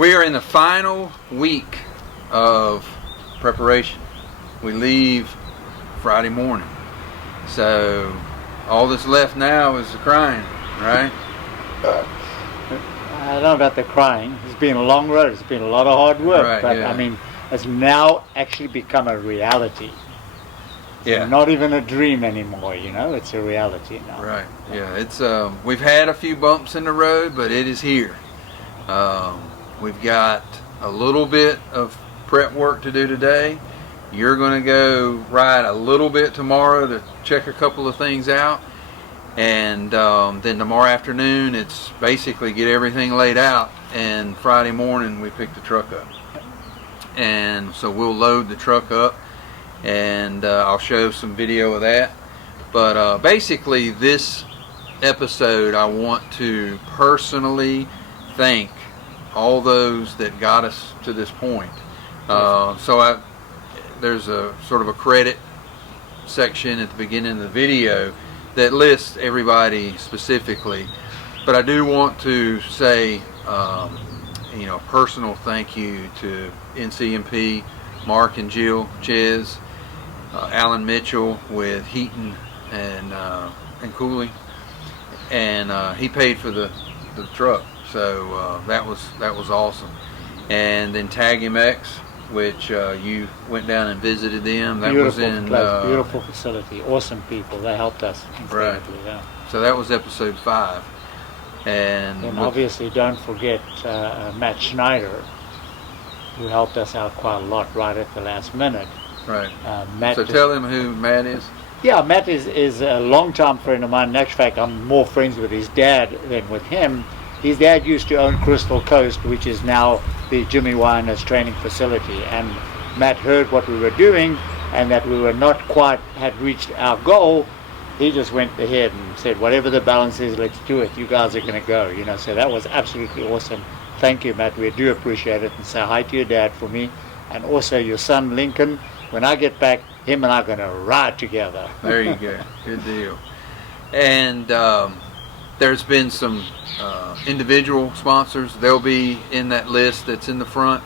We are in the final week of preparation. We leave Friday morning. So all that's left now is the crying, right? I don't know about the crying. It's been a long road. It's been a lot of hard work. Right, but yeah. I mean, it's now actually become a reality. Yeah. Not even a dream anymore, you know. It's a reality now. Right. Yeah. It's we've had a few bumps in the road, but it is here. We've got a little bit of prep work to do today. You're going to go ride a little bit tomorrow to check a couple of things out. And then tomorrow afternoon, it's basically get everything laid out. And Friday morning, we pick the truck up. And so we'll load the truck up. And I'll show some video of that. But basically, this episode, I want to personally thank all those that got us to this point. There's a sort of a credit section at the beginning of the video that lists everybody specifically, but I do want to say, personal thank you to NCMP, Mark and Jill Ches, Alan Mitchell with heating and cooling, and he paid for the truck, so that was awesome. And then Tag MX, which you went down and visited them. That Beautiful was in place, beautiful facility, awesome people. They helped us incredibly. Right. Yeah. So that was episode 5, and obviously don't forget Matt Schneider, who helped us out quite a lot right at the last minute. right. Matt So tell them who Matt is. Yeah, Matt is a long-time friend of mine. In actual fact, I'm more friends with his dad than with him. His dad used to own Crystal Coast, which is now the Jimmy Weiner's training facility. And Matt heard what we were doing and that we were not quite had reached our goal. He just went ahead and said, whatever the balance is, let's do it. You guys are going to go. So that was absolutely awesome. Thank you, Matt. We do appreciate it. And say hi to your dad for me. And also your son, Lincoln. When I get back, him and I are going to ride together. There you go. Good deal. And there's been some individual sponsors. They'll be in that list that's in the front.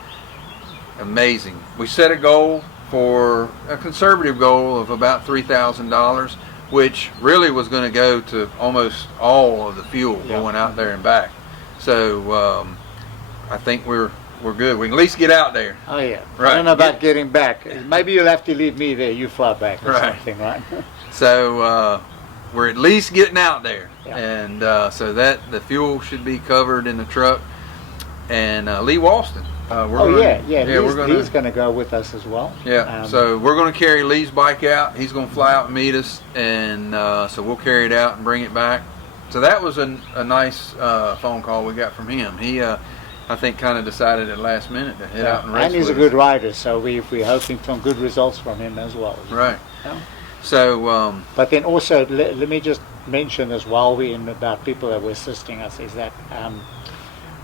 Amazing. We set a goal for a conservative goal of about $3,000, which really was going to go to almost all of the fuel going out there and back. So I think we're good. We can at least get out there. Oh yeah. Right. I don't know about getting back. Maybe you'll have to leave me there. You fly back or something, right? So we're at least getting out there. Yeah. And so that the fuel should be covered in the truck. And Lee Walston. Lee's going to go with us as well. Yeah. So we're going to carry Lee's bike out. He's going to fly out and meet us, and so we'll carry it out and bring it back. So that was a nice phone call we got from him. He, I think, kind of decided at the last minute to head out and race. And he's with a good us. rider, so we're hoping some good results from him as well. Right. Yeah. So. But then also, let me just mention as well, about people that were assisting us, is that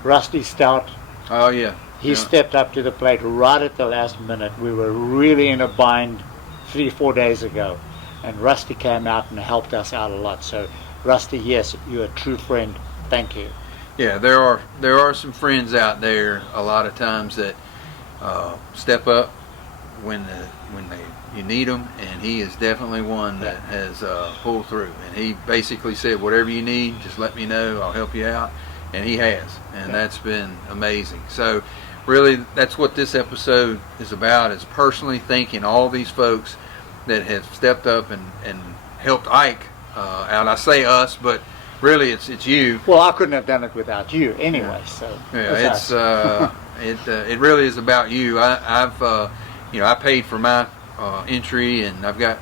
Rusty Stout. Oh yeah. He stepped up to the plate right at the last minute. We were really in a bind 3-4 days ago, and Rusty came out and helped us out a lot. So, Rusty, yes, you're a true friend. Thank you. Yeah, there are some friends out there a lot of times that step up when you need them, and he is definitely one that has pulled through. And he basically said, whatever you need, just let me know. I'll help you out. And he has, and that's been amazing. So really, that's what this episode is about, is personally thanking all these folks that have stepped up and helped Ike out. I say us, but really it's you. Well, I couldn't have done it without you anyway. So yeah, it really is about you. I paid for my entry, and I've got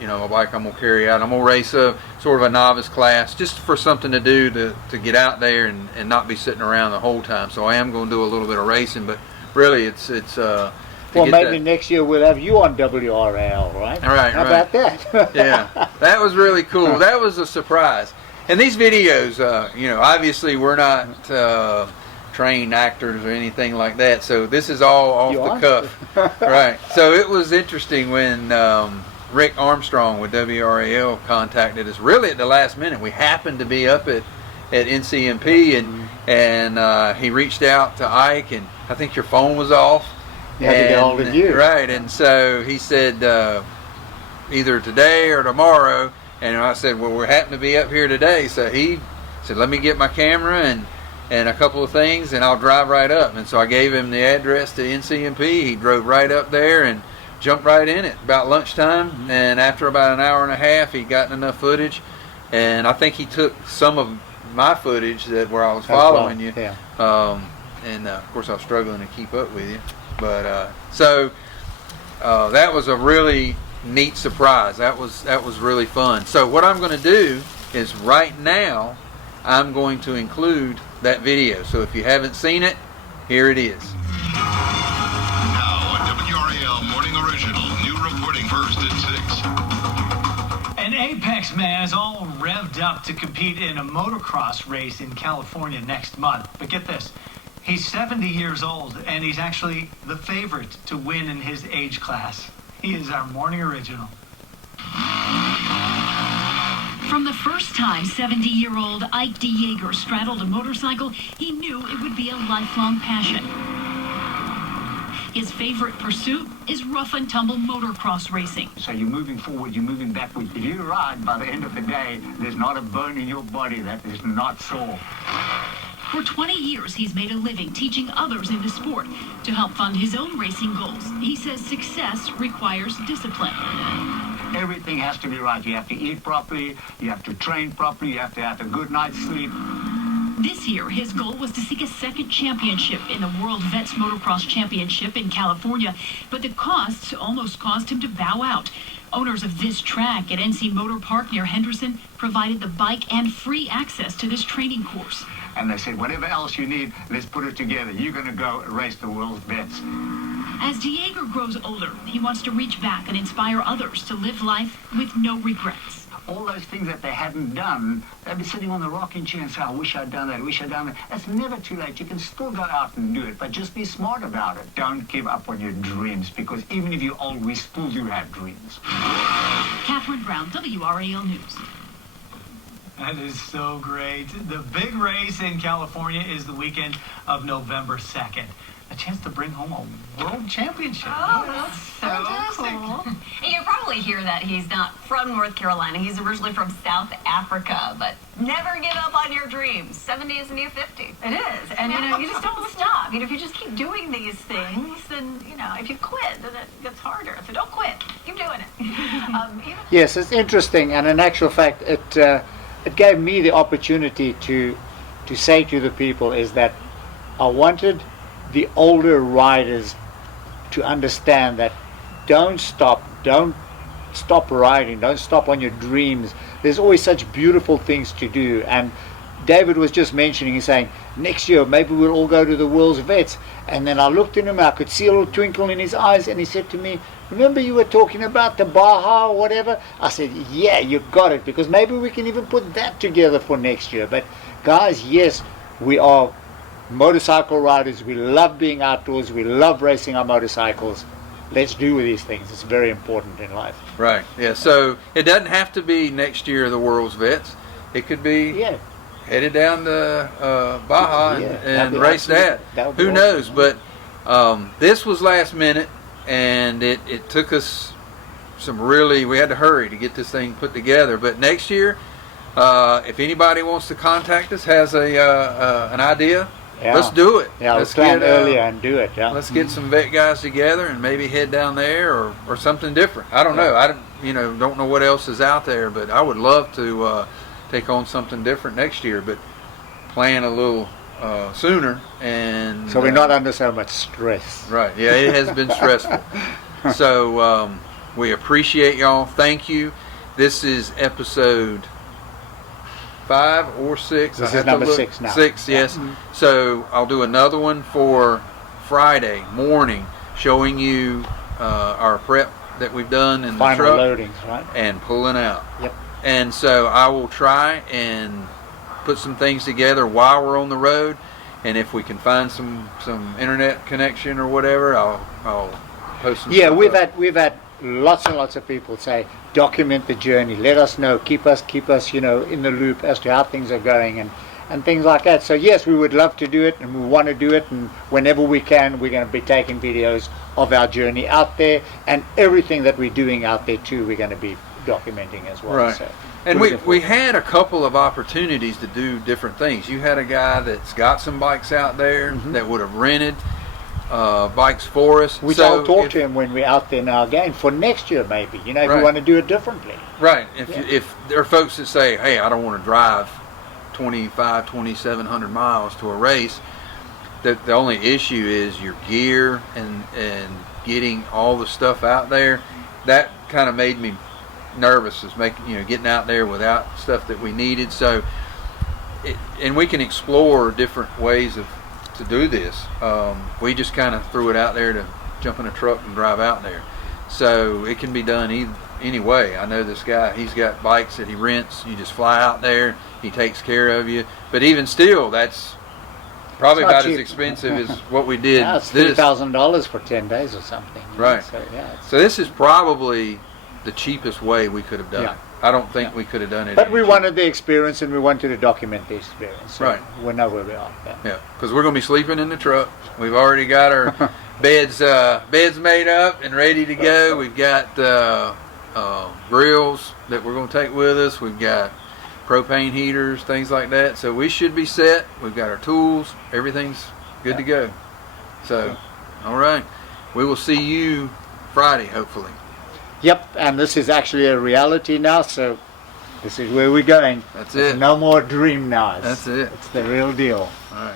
a bike I'm gonna carry out. I'm gonna race a sort of a novice class just for something to do to get out there and not be sitting around the whole time. So I am gonna do a little bit of racing, but really it's well, maybe next year we'll have you on WRAL, right? Right. How about that? Yeah, that was really cool. That was a surprise. And these videos, obviously we're not trained actors or anything like that. So this is all off the cuff, right? So it was interesting when Rick Armstrong with WRAL contacted us really at the last minute. We happened to be up at at NCMP, and he reached out to Ike, and I think your phone was off. You had to get hold of you. Right, and so he said either today or tomorrow, and I said, well, we happen to be up here today, so he said, let me get my camera and a couple of things, and I'll drive right up. And so I gave him the address to NCMP. He drove right up there and jumped right in it about lunchtime, and after about an hour and a half, he'd gotten enough footage, and I think he took some of my footage where I was following you. Yeah. And of course I was struggling to keep up with you, but so that was a really neat surprise. That was really fun. So what I'm going to do is right now I'm going to include that video. So if you haven't seen it, here it is. Now a WRAL Morning Original, new reporting first at 6. An Apex man is all revved up to compete in a motocross race in California next month. But get this, he's 70 years old, and he's actually the favorite to win in his age class. He is our Morning Original. From the first time 70-year-old Ike Dejager straddled a motorcycle, he knew it would be a lifelong passion. His favorite pursuit is rough and tumble motocross racing. So you're moving forward, you're moving backwards. If you ride, by the end of the day, there's not a bone in your body that is not sore. For 20 years, he's made a living teaching others in the sport to help fund his own racing goals. He says success requires discipline. Everything has to be right. You have to eat properly, you have to train properly, you have to have a good night's sleep. This year, his goal was to seek a second championship in the World Vets Motocross Championship in California, but the costs almost caused him to bow out. Owners of this track at NC Motor Park near Henderson provided the bike and free access to this training course. And they said, whatever else you need, let's put it together. You're going to go race the World Vets. As Dejager grows older, he wants to reach back and inspire others to live life with no regrets. All those things that they hadn't done, they'd be sitting on the rocking chair and say, I wish I'd done that, I wish I'd done that. It's never too late. You can still go out and do it, but just be smart about it. Don't give up on your dreams, because even if you're old, we still do have dreams. Catherine Brown, WRAL News. That is so great. The big race in California is the weekend of November 2nd. A chance to bring home a world championship. Oh, that's fantastic. cool. And you probably hear that he's not from North Carolina. He's originally from South Africa, but never give up on your dreams. 70 is a new 50. It is. And, you just don't stop. If you just keep doing these things, then, if you quit, then it gets harder. So don't quit. Keep doing it. Yes, it's interesting, and in actual fact, it gave me the opportunity to say to the people is that I wanted the older riders to understand that don't stop riding, don't stop on your dreams. There's always such beautiful things to do. And David was just mentioning, he's saying, next year maybe we'll all go to the World's Vets. And then I looked at him, I could see a little twinkle in his eyes, and he said to me, remember you were talking about the Baja or whatever? I said, yeah, you got it, because maybe we can even put that together for next year. But guys, yes, we are motorcycle riders. We love being outdoors. We love racing our motorcycles. Let's do these things. It's very important in life. Right. Yeah. So it doesn't have to be next year the World's Vets. It could be headed down to Baja and race that. Who knows? But this was last minute, and it took us we had to hurry to get this thing put together. But next year, if anybody wants to contact us, has an idea, let's do it. Yeah, let's plan earlier and do it. Yeah. Let's get some vet guys together and maybe head down there or something different. I don't know. I don't know what else is out there, but I would love to take on something different next year, but plan a little sooner. And so we're not under so much stress. Right. Yeah, it has been stressful. So we appreciate y'all. Thank you. This is episode 5 or 6. This is number 6 now. 6, yes. So I'll do another one for Friday morning, showing you our prep that we've done in the truck, loadings, right? And pulling out. Yep. And so I will try and put some things together while we're on the road, and if we can find some internet connection or whatever, I'll post some. Yeah, stuff we've had lots and lots of people say, document the journey, let us know, keep us in the loop as to how things are going, and things like that. So yes, we would love to do it, and we want to do it, and whenever we can, we're going to be taking videos of our journey out there, and everything that we're doing out there too, we're going to be documenting as well. Right. So, and we had a couple of opportunities to do different things. You had a guy that's got some bikes out there that would have rented bikes for us. Which So I'll talk if- to him when we're out there now again for next year maybe, if Right. we want to do it differently. Right. If there are folks that say, hey, I don't want to drive 2,700 miles to a race, that the only issue is your gear and getting all the stuff out there. That kind of made me nervous, is getting out there without stuff that we needed. So, and we can explore different ways to do this. We just kind of threw it out there to jump in a truck and drive out there. So it can be done any way. I know this guy, he's got bikes that he rents. You just fly out there, he takes care of you. But even still, that's probably It's not about as cheap. expensive as what we did. Yeah, it's this. $3,000 for 10 days or something. Right. So yeah, it's, So this is probably the cheapest way we could have done Yeah. it. I don't think we could have done it. but any we cheaper. wanted the experience, and we wanted to document the experience. So Right. we know where we are. Yeah. Yeah, because we're going to be sleeping in the truck. We've already got our beds made up and ready to go. We've got grills that we're going to take with us. We've got propane heaters, things like that. So we should be set. We've got our tools. Everything's good to go. So, all right. We will see you Friday, hopefully. Yep, and this is actually a reality now, so this is where we're going. That's It's it. no more dream now. That's it. It's the real deal. All right.